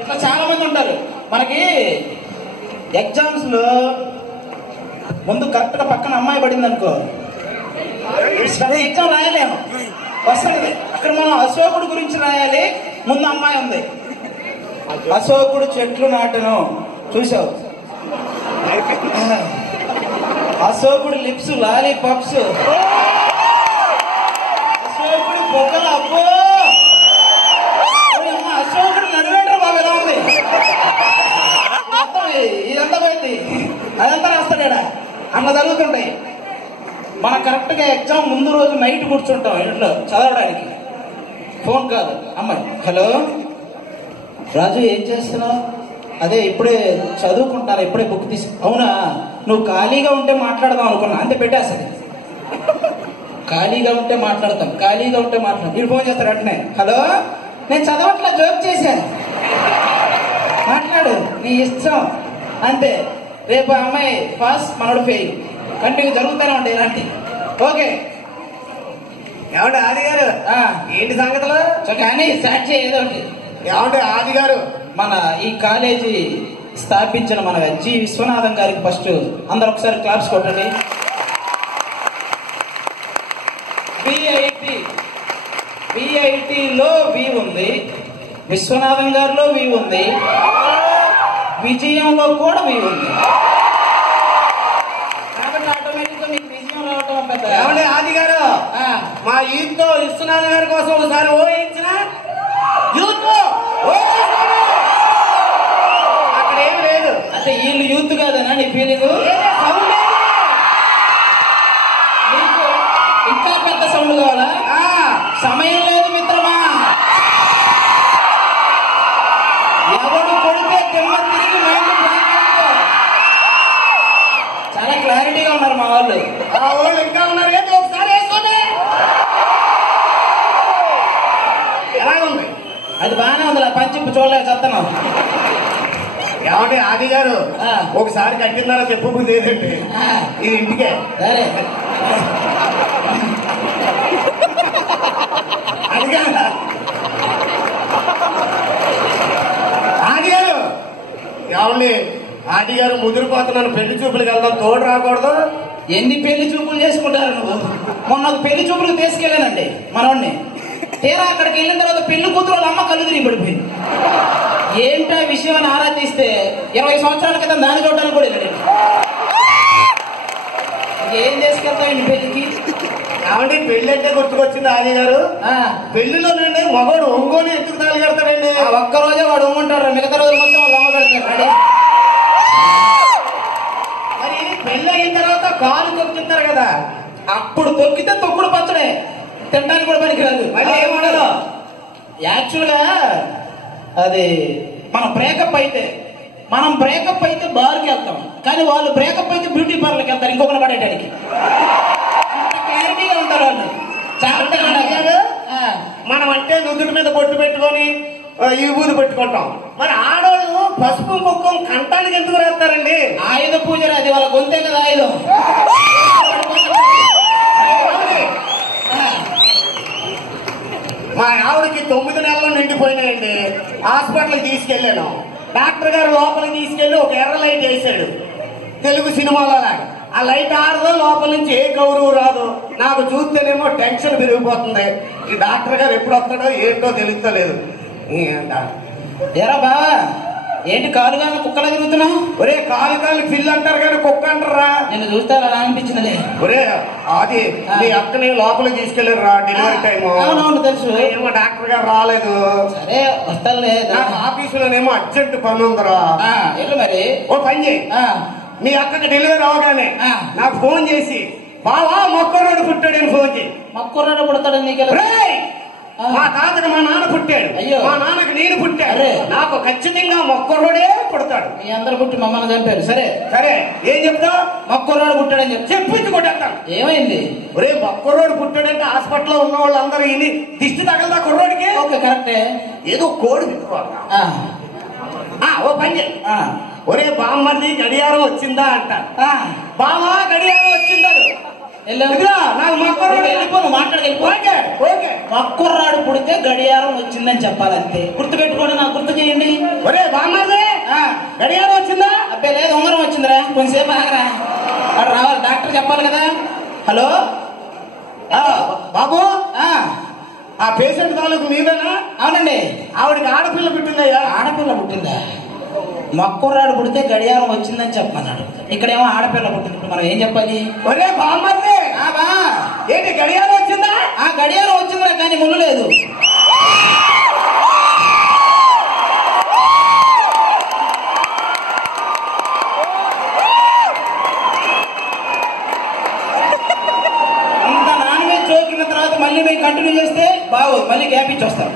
ఇట్లా చాలా మంది ఉంటారు. మనకి ఎగ్జామ్స్ లో ముందు కరెక్ట్ గా పక్కన అమ్మాయి పడింది అనుకో, ఎగ్జామ్ రాయలేము, వస్తుంది. అక్కడ మనం అశోకుడు గురించి రాయాలి, ముందు అమ్మాయి ఉంది. అశోకుడు చెట్లు నాటను చూసావు, అశోకుడు లిప్స్ లాలీపాప్స్, అశోకుడు బొగ్గల అబ్బో, అశోకుడు నడువేంటారు బాబు ఎలా ఉంది. మొత్తం ఇదంతా పోయింది, అదంతా రాస్తాడా. అట్లా జరుగుతుంటాయి. మన కరెక్ట్ గా ఎగ్జామ్ ముందు రోజు నైట్ కూర్చుంటాం ఇంట్లో చదవడానికి. ఫోన్ కాదు, అమ్మాయి, హలో రాజు ఏం చేస్తున్నావు? అదే ఇప్పుడే చదువుకుంటాను, ఇప్పుడే బుక్ తీసి. అవునా, నువ్వు ఖాళీగా ఉంటే మాట్లాడదాం అనుకున్నా, అంతే పెట్టేస్తుంది. ఖాళీగా ఉంటే మాట్లాడతాం, ఖాళీగా ఉంటే మాట్లాడతాం. వీడు ఫోన్ చేస్తాడు వెంటనే, హలో నేను చదవట్లా, జోక్ చేశాను, మాట్లాడు నీ ఇష్టం, అంతే. రేపు అమ్మాయి పాస్, మనోడు ఫెయిల్, కంటిన్యూ జరుగుతూనే ఉంటాయి ఇలాంటి. ఓకే ఏమంటే ఆది గారు, ఏంటి సంగతులు? కానీ స్టార్ట్ చేయ ఏదో ఒకటి. ఏమంటే ఆది గారు, మన ఈ కాలేజీ స్థాపించిన మన జి విశ్వనాథం గారికి ఫస్ట్ అందరు ఒకసారి క్లాప్స్ కొట్టండి. బిఐటిలో వి ఉంది, విశ్వనాథం గారిలో వి ఉంది, విజయంలో కూడా వి ఉంది. కాబట్టి ఆటోమేటిక్ గా మీకు విజయం రావటం పెద్ద. ఏమంటే ఆది గారు, మా యూత్ తో విశ్వనాథం గారి కోసం ఒకసారి ఓ ఇచ్చిన యూత్ అక్కడ ఏం లేదు. అంటే వీళ్ళు యూత్ కాదనా నీ ఫీలింగ్? నీకు ఇంకా పెద్ద సౌండ్ కావాలా? సమయం లేదు మిత్రమా. ఎవడు కొడితే కింద తిరిగి మైండ్ చాలా క్లారిటీగా ఉన్నారు మా వాళ్ళు. ఆ వాళ్ళు ఇంకా ఉన్నారు, ఏంటి ఒకసారి వేసుకోండి. ఎలాగుంది? అది బాగానే ఉంది, పంచిప్పు చూడలేక చెప్తాను. ఏమంటే ఆది గారు, ఒకసారి కట్టిందారా చెప్పబుద్ధి ఏదండి, ఇది ఇంటికే. సరే అదిగా ఆది గారు, ఏమండి ఆది గారు ముదిరిపోతున్నాను, పెళ్లి చూపులకు వెళ్దాం, తోడు రాకూడదు? ఎన్ని పెళ్లి చూపులు చేసుకుంటారు నువ్వు? మొన్న ఒక పెళ్లి చూపులకు తీసుకెళ్ళానండి మనోడిని. తీరా అక్కడికి వెళ్ళిన తర్వాత పెళ్లి కూతురు వాళ్ళ అమ్మ కళ్ళు తిరిగి పడిపోయింది. ఏంటా విషయం అని ఆరా తీస్తే 20 సంవత్సరాల క్రితం దాన్ని చూడడానికి కూడా వెళ్ళాడు. ఏం చేసుకెళ్తావు ఇన్ని పెళ్లికి? కాబట్టి పెళ్లి అంటే గుర్తుకొచ్చింది ఆది గారు, పెళ్లిలోనండి మగవాడు ఒంగోని ఎందుకు తాళి కడతాడండి? ఒక్కరోజే వాడు ఒంగుంటాడు, మిగతా రోజు మొత్తం వాళ్ళు లొంగ పెడతాడు. మరి పెళ్లి అయిన తర్వాత కాలు తొక్కుతారు కదా, అప్పుడు తొక్కితే తొక్కుడు పచ్చడే, తినడానికి కూడా పనికిరాదు. మళ్ళీ ఏమన్నారు? యాక్చువల్గా అది మనం బ్రేకప్ అయితే బార్కి వెళ్తాం, కానీ వాళ్ళు బ్రేకప్ అయితే బ్యూటీ పార్లర్కి వెళ్తారు ఇంకొకటి పడేటానికి. క్లారిటీగా ఉంటారు వాళ్ళు. మనం అంటే నుదుటి మీద బొట్టు పెట్టుకొని ఈ ఊది పెట్టుకుంటాం, మరి ఆడవాళ్ళు పసుపు కుక్కం కంటానికి ఎందుకు రాస్తారండి? ఆయుధ పూజ, అది వాళ్ళ గొంతే కదా ఆయుధం. మా ఆవిడకి 9 నెలలు నిండిపోయినాయండి, హాస్పిటల్కి తీసుకెళ్లాను. డాక్టర్ గారు లోపలికి తీసుకెళ్లి ఒక ఎర్ర లైట్ వేసాడు, తెలుగు సినిమాలో లాగా. ఆ లైట్ ఆడదో, లోపల నుంచి ఏ గౌరవం రాదు. నాకు చూస్తేనేమో టెన్షన్ పెరిగిపోతుంది. ఈ డాక్టర్ గారు ఎప్పుడు వస్తాడో ఏంటో తెలుస్తలేదు. ఎరా బావా, ఏంటి కాలుగా కుక్కలా తిరుగుతున్నావు? ఒరే కాలు పిల్లి అంటారు కానీ కుక్క అంటారా? నేను చూస్తే అలా అనిపించినది. ఒరే అది నీ అక్కని లోపలికి తీసుకెళ్లారు రా, డెలివరీ టైం. అవునవును తెలుసు. ఏమో డాక్టర్ గారు రాలేదు. సరే వస్తానులే. నాకు ఆఫీసులోనేమో అర్జెంట్ పని ఉందరా. వెళ్ళు మరి. ఓ పని చేయి, మీ అక్కకి డెలివరీ అవగానే నాకు ఫోన్ చేసి బావా మొక్కరోడు పుట్టాడని ఫోన్ చేయి. మొక్కరోడు పుడతాడని నీకు? మా తాతకి మా నాన్న పుట్టాడు, మా నాన్నకి నేను పుట్టాడు, నాకు ఖచ్చితంగా మొక్కరోడే పుడతాడు. మీ అందరు పుట్టి మమ్మల్ని చంపారు. సరే సరే ఏం చెప్తావు? మొక్కరోడు పుట్టాడని చెప్పించి కొట్టేస్తాను. ఏమైంది? ఒరే మొక్కరోడు పుట్టాడంటే హాస్పిటల్లో ఉన్న వాళ్ళందరూ ఇని దిష్టి తగలదా కుర్రోడికి? ఓకే కరెక్టే. ఏదో కోడి పెట్టుకోవాలి. ఓ పని చేయి, ఒరే బామ్మది గడియారం వచ్చిందా అంట. బామా గడియారం వచ్చిందా? ఇదిగో, నాకు మక్కుర్రాడు వెళ్ళిపో, నువ్వు మాట్లాడగలిపో. Okay okay. మక్కుర్రాడు పుడితే గడియారం వచ్చిందని చెప్పాలంతే. గుర్తుపెట్టుకోండి, నాకు గుర్తు చేయండి. ఒరే బామ్మది, గడియారం వచ్చిందా? అబ్బాయి లేదు, ఉంగరం వచ్చిందిరా. కొంచెంసేపు ఆగరా, వాడు రావాలి, డాక్టర్ చెప్పాలి కదా. హలో బాబు, ఆ, ఆ పేషెంట్ తాలూకు మీరేనా? అవునండి. ఆవిడకి ఆడపిల్ల పుట్టిందయ్యా. ఆడపిల్ల పుట్టిందా? మక్కుర్రాడు పుడితే గడియారం వచ్చిందని చెప్పన్నాడు. ఇక్కడేమో ఆడపిల్ల పుట్టింది. ఇప్పుడు మనం ఏం చెప్పాలి? ఒరే బామ్మది, బా, ఏంటి గడియారం వచ్చిందా? ఆ గడియారం వచ్చిందిరా, కానీ ముళ్ళు లేదు. అంత నాన్ వెజ్ జోకిన తర్వాత మళ్ళీ మేము కంటిన్యూ చేస్తే బాగోదు, మళ్ళీ గ్యాప్ ఇచ్చి వస్తాం.